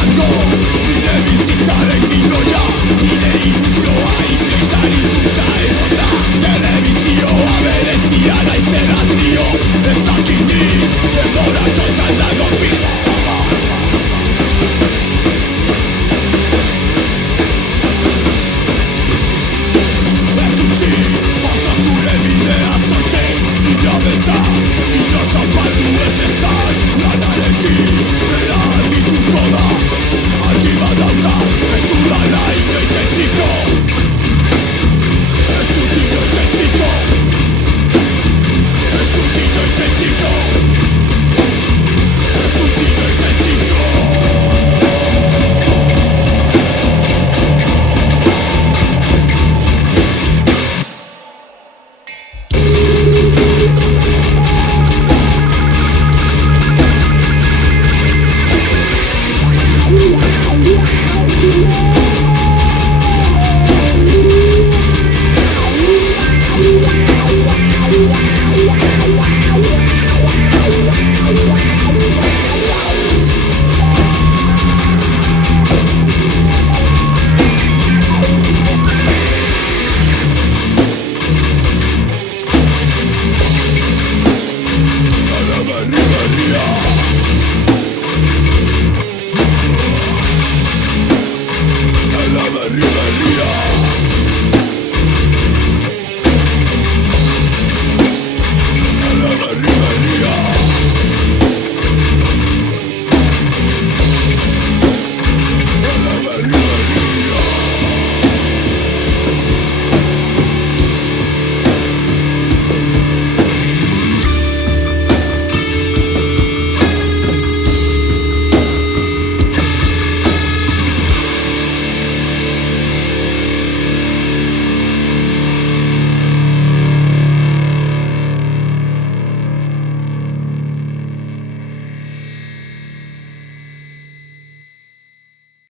izango nire bizitzaren gidoia, nire ilusioa inoiz arituta egota. Telebizioa berezia naizela trio, ez dakit nik denborakotan dago fijo. Ez utzi, oso zure bidea sortzen, inabetza, inotza paldu ez dezan. Lanarekin, bera argituko da, argi badauka, ez dudala inoiz etziko. Ez dut inoiz etziko. Ez dut inoiz etziko. Ez dut inoiz etziko. Yeah.